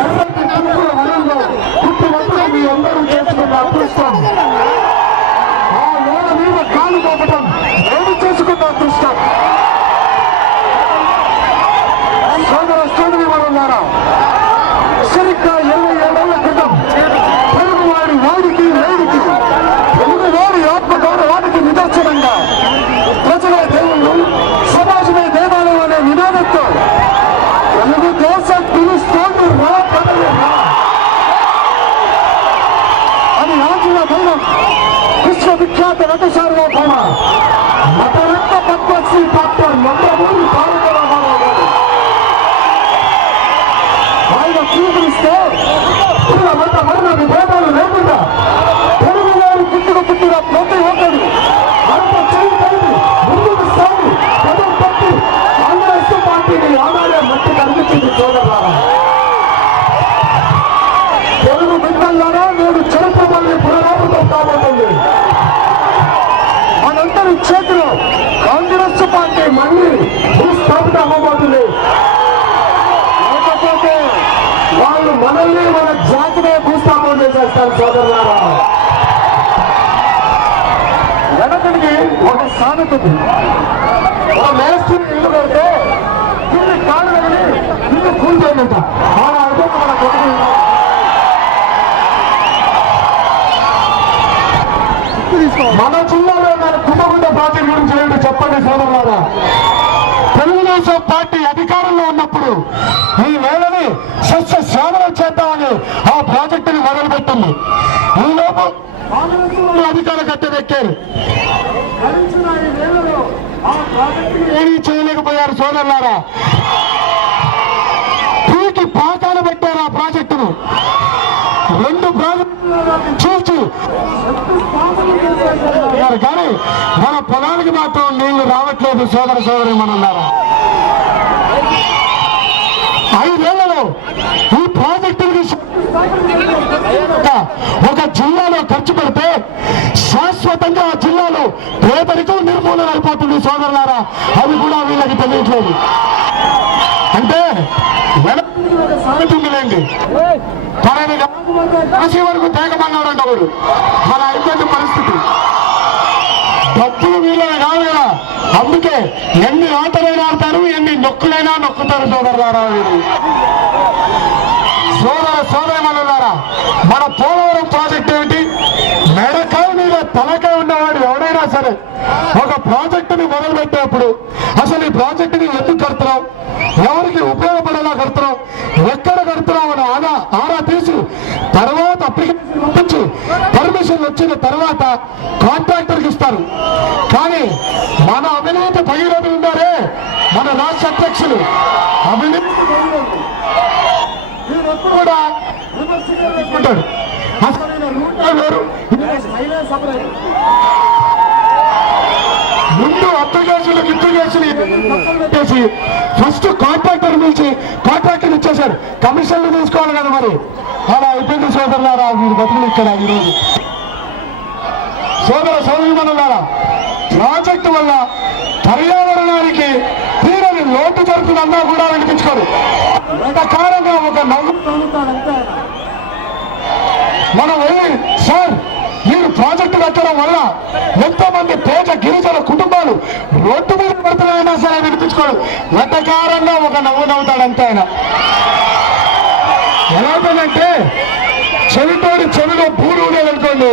ఎర్రటి తురుపుల వనంలో పుట్టినప్పుడు మీ అందరూ చేసుకున్న అదృష్టం, ఆ నేల మీద కాలు మోపటం నేను చేసుకున్న అదృష్టం. సోదర సోదరి వారులారా, సరిగ్గా 27 ఏళ్ల క్రితం తెలుగువాడి వాడికి వేడికి, తెలుగువాడి ఆత్మగౌరవానికి నిదర్శనంగా ప్రజలే దేవుళ్ళు, సమాజమే దేవాలయం అనే నినాదంతో తెలుగు దేశం పిలుస్తోంది రా కదలి రా అని ఆంధ్ర దైవం విశ్వవిఖ్యాత నటసార్వభౌమ నటరత్న పద్మశ్రీ డాక్టర్ నందమూరి తారక రామారావు గారు ఆయన పిలుపునిస్తే కుల మత వర్ణ విభేదాలు లేకుండా తెలుగు వారు పుట్టిన ప్రతి ఒక్కరు అంత చేయి ముందుకు సాగి పదం పట్టి కాంగ్రెస్ పార్టీని ఆనాడే మట్టి కనిపించింది. సోదరులారా, తెలుగు బిడ్డలారా, నేడు చరిత్ర మళ్ళీ పునరావృతం కాబోతుంది. మనందరి చేతిలో కాంగ్రెస్ పార్టీ మళ్ళీ భూస్థాపిత అవ్వబోతుంది. లేకపోతే వాళ్ళు మనల్ని మన జాతినే భూస్థాపన చేస్తారు. సోదరులారా, వెనకడికి ఒక సామెత ఉంది. ఒక మేస్త్రి ఇల్లు కడితే ఇల్లు కాడు వెళ్ళి ఇల్లు కూలిపోయిందంట. మన అర్థం మన కొడుకు మన జిల్లాలో మన కుటుంబ ప్రాజెక్ట్ గురించి ఏంటి చెప్పండి సోదరులారా. తెలుగుదేశం పార్టీ అధికారంలో ఉన్నప్పుడు ఈ వేళని సస్య శ్యామలం చేద్దామని ఆ ప్రాజెక్టుని మొదలుపెట్టింది. ఈలోపు అధికార కట్టెక్కారు. ఏమీ చేయలేకపోయారు సోదరులారా. పీకి పాకాన పెట్టారు ఆ ప్రాజెక్టును. 2 ప్రాజెక్టులు చూసి కానీ మన పొలానికి మాత్రం నీళ్లు రావట్లేదు. సోదర సోదరి మనన్నారా, 5 ఏళ్లలో ఈ ప్రాజెక్టులకి ఒక జిల్లాలో ఖర్చు పెడితే శాశ్వతంగా ఆ జిల్లాలో పేదరికం నిర్మూలన అయిపోతుంది. సోదరులారా, అది కూడా వీళ్ళకి తెలియట్లేదు. అంటే సాగుతుందిలేండి, తనని కాశీ వరకు తేగమన్నాడంట వాడు. మన అయిపోయిన పరిస్థితి డబ్బులు వీళ్ళని కాదు కదా. అందుకే ఎన్ని ఆటలైనా ఆడతారు, ఎన్ని నొక్కులైనా నొక్కుతారు. సోదరులారా, వీరు సోదరమనులారా, మన పోలవరం ప్రాజెక్ట్ ఏమిటి? మెడకాయ మీద తలకాయ ఉన్నవాడు ఎవడైనా సరే ఒక ప్రాజెక్టుని మొదలుపెట్టేప్పుడు అసలు ఈ ప్రాజెక్టుని ఎందుకు కడుతున్నాం, ఎవరికి ఉపయోగపడేలా కడుతున్నాం, ఎక్కడ కడుతున్నాం అని ఆరా తీసి తర్వాత అప్లికేషన్ పంపించి పర్మిషన్ వచ్చిన తర్వాత కాంట్రాక్టర్కి ఇస్తారు. కానీ మన అవినీతి భగీరథ ఉన్నారే మన రాష్ట్ర అధ్యక్షులు, అవినీతి కూడా విమర్శింటాడు. ముందు అప్లికేషన్లు చేసి ఫస్ట్ కాంట్రాక్టర్ పిలిచి కాంట్రాక్టర్ ఇచ్చేశారు. కమిషన్లు తీసుకోవాలి కదా మరి. అలా అయిపోయింది సోదరులారా మీరు బతుకులు ఇక్కడ. ఈరోజు సోదరులారా, ప్రాజెక్టు వల్ల పర్యావరణానికి తీరని లోటు జరుగుతుందన్నా కూడా వినిపించుకోరు. ఎంతకాలంగా ఒక నవ్వు మనం వెళ్ళి సార్ మీరు ప్రాజెక్టు కట్టడం వల్ల ఎంతో మంది పేద గిరిజన కుటుంబాలు రోడ్డు మీద పడుతున్నాయన్నా సరే వినిపించుకోడు. ఎంతకాలంగా ఒక నవ్వు నవ్వుతాడంతే ఆయన. ఎలాగంటే చెవితోడి చెవిలో పూలు లేదనుకోండి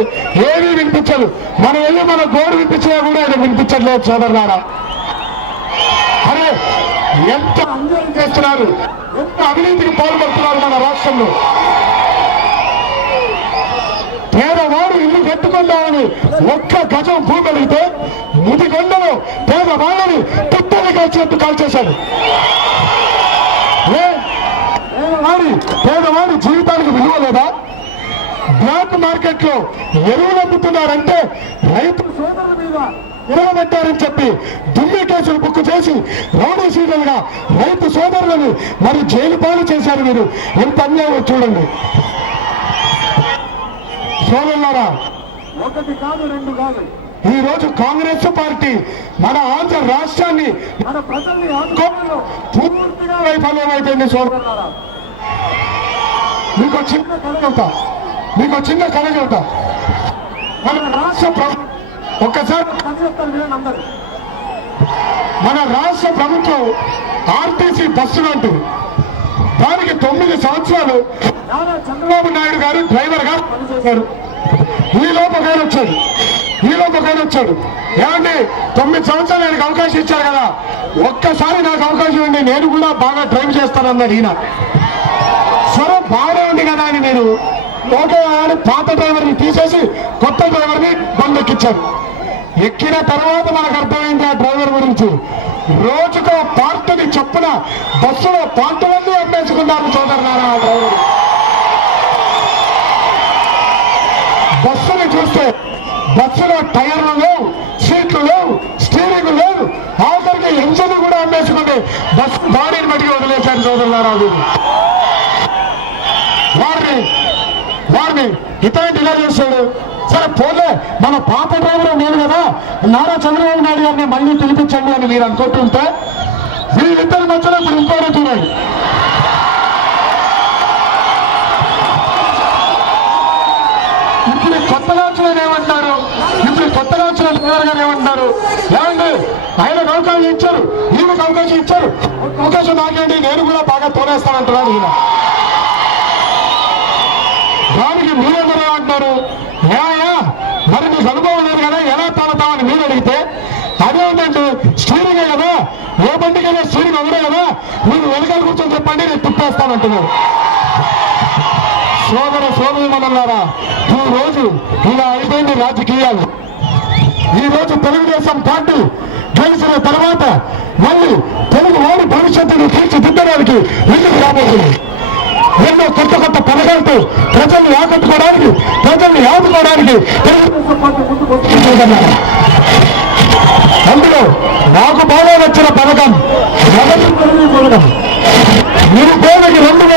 ఏమీ వినిపించదు. మనం వెళ్ళి మన గోడు వినిపించినా కూడా ఆయన వినిపించట్లేదు. సోదరులారా, అరే ఎంత అన్యాయం చేస్తున్నారు, ఎంత అవినీతికి పాల్పడుతున్నారు మన రాష్ట్రంలో. పేదవాడు ఇల్లు కట్టుకుందామని ఒక్క గజం భూమి కలిగితే ముదిగొండలో పేదవాళ్ళని పుట్టని కాల్చినట్టు కాల్చేశాడు. పేదవాడి జీవితానికి విలువ లేదా? బ్లాక్ మార్కెట్ లో ఎరువులు అమ్ముతున్నారంటే రైతు సోదరుల మీద నిలబెట్టారని చెప్పి దుమ్మి కేసులు బుక్ చేసి రౌడీ సీడలుగా రైతు సోదరులను మరి జైలు పాలు చేశారు. మీరు ఎంత అన్యాయం చూడండి. సోదరులారా, 1 కాదు 2 కాదు, ఈ రోజు కాంగ్రెస్ పార్టీ మన ఆంధ్ర రాష్ట్రాన్ని మన ప్రజల్ని ఆదుకోవడంలో పూర్తిగా వైఫల్యం అయిపోయింది. సోదరులారా, మీకు చిన్న కథ చెబుతా, మీకు చిన్న కథ చెబుతా. మన రాష్ట్ర ప్రభుత్వం ఒక్కసారి మన రాష్ట్ర ప్రభుత్వం ఆర్టీసీ బస్సులు అంటుంది. దానికి 9 సంవత్సరాలు చంద్రబాబు నాయుడు గారు డ్రైవర్ గా పనిచేశారు. ఈ లోపకైనా వచ్చాడు. ఏమండి 9 సంవత్సరాలు ఆయనకు అవకాశం ఇచ్చారు కదా, ఒక్కసారి నాకు అవకాశం ఉంది, నేను కూడా బాగా డ్రైవ్ చేస్తానన్నాడు ఈయన. సరే బాగానే ఉంది కదా అని నేను ఓకే అని పాత డ్రైవర్ని తీసేసి కొత్త డ్రైవర్ని బందెక్కించారు. ఎక్కిన తర్వాత మనకు అర్థమైంది ఆ డ్రైవర్ గురించి. రోజుకో పార్టీని చొప్పున బస్సులో పార్టీలన్నీ అమ్మేసుకున్నారు సోదరులారా. ఆ డ్రైవర్ బస్సుని చూస్తే బస్సులో టైర్లు లేవు, సీట్లు లేవు, స్టీరింగ్ లేదు, ఆఖరికి ఇంజన్ కూడా అమ్మేసుకుంటే బస్సు బాడీని బట్టి వదిలేశారు సోదరులారా. వారిని ఇతరులు ఇలా చేశాడు. సరే పోలే, మన పాత డ్రైవర్ నేను కదా, నారా చంద్రబాబు నాయుడు గారిని మళ్ళీ పిలిపించండి అని మీరు అనుకుంటుంటే వీళ్ళిద్దరి మధ్యలో ఇప్పుడు ఇంకోటి చూడండి. ఇప్పుడు కొత్తగా వచ్చిన డ్రైవర్ గారు ఏమంటున్నారు, ఏమండి ఆయనకు అవకాశం ఇచ్చారు, ఈయనకు అవకాశం ఇచ్చారు, అవకాశం నాకేంటి, నేను కూడా బాగా తోనేస్తానంటున్నాడు ఈయన. దానికి మీరెందరూ ఏమంటున్నారు, ఏమయ్యా మరి మీకు అనుభవం లేదు కదా, ఎలా తాగుతామని మీరు అడిగితే అదేంటంటే స్టీరింగే కదా, ఏ బండికైనా స్టీరింగ్ అవడే కదా, మీరు వెనకాల కూర్చొని చెప్పండి నేను తిప్పేస్తానంటున్నారు. సోదరులారా, ఈ రోజు ఇలా అయిపోయింది రాజకీయాలు. ఈ రోజు తెలుగుదేశం పార్టీ గెలిచిన తర్వాత మళ్ళీ తెలుగు వారి భవిష్యత్తును తీర్చిదిద్దడానికి ముందుకు రాబోతుంది. ఎన్నో కొత్త పథకాలతో ప్రజల్ని ఆకట్టుకోవడానికి, ప్రజల్ని ఆదుకోవడానికి అందులో నాకు బాగా వచ్చిన పథకం నిరుపేదకి 2